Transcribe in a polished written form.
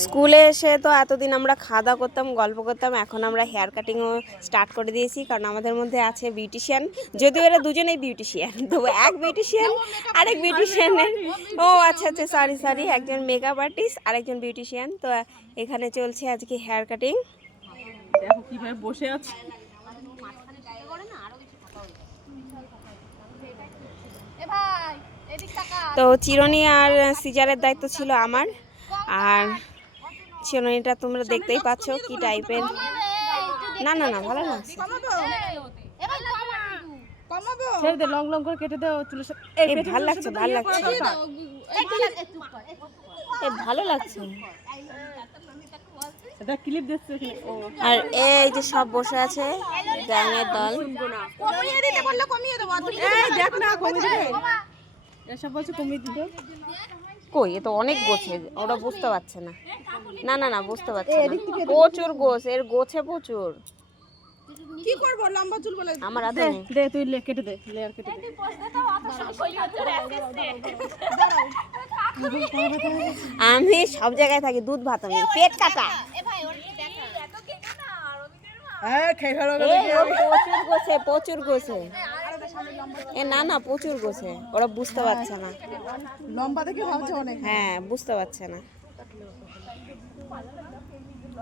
স্কুলে এসে তো এতদিন আমরা খাওয়া দাওয়া করতাম, গল্প করতাম, এখন আমরা হেয়ার কাটিংও স্টার্ট করে দিয়েছি, কারণ আমাদের মধ্যে আছে বিউটিশিয়ান। যদিও এরা দুজনেই বিউটিশিয়ান, তো এক বিউটিশিয়ান আরেক বিউটিশিয়ানের, ও আচ্ছা আচ্ছা সরি সরি, একজন মেকআপ আর্টিস্ট আরেকজন বিউটিশিয়ান। তো এখানে চলছে আজকে হেয়ার কাটিং। দেখো কিভাবে বসে আছে। তো চিরুনি আর সিজারের দায়িত্ব ছিল আমার, আর চিরুনিটা তোমরা দেখতেই পাচ্ছ কি টাইপের। না না না ভালো লাগছে, ছেড়ে দে, লং লং করে কেটে দাও চুলের সাথে। এই ভালো লাগছে ভালো লাগছে, এই ভালো লাগছে। এটা ক্লিপ দিচ্ছে এখানে। ও আর এই যে সব বসে আছে গ্যাংয়ের দল। কমিয়ে দিতে বললে কমিয়ে দেবো। এই দেখ না কমিয়ে দিবে, এসব বলছে কমিয়ে দিতে। কই এ তো অনেক গোছে, ওরা বুঝতে পারছে না। না না না বুঝতে পারছে না, প্রচুর গোছ, এর গোছে প্রচুর। কি করব লম্বা চুল বলে আমার হাতে দে নেই। দে তুই কেটে দে, লেয়ার কেটে দে। আমি সব জায়গায় থাকি, দুধ ভাত, আমি পেট কাটা। হ্যাঁ খেয়ে ফেলো। এই ও প্রচুর গোছে, প্রচুর গোছে। এ না না প্রচুর গোছে, ওরা বুঝতে পারছে না। লম্বা দেখে ভাবছে অনেক। হ্যাঁ বুঝতে পারছে না।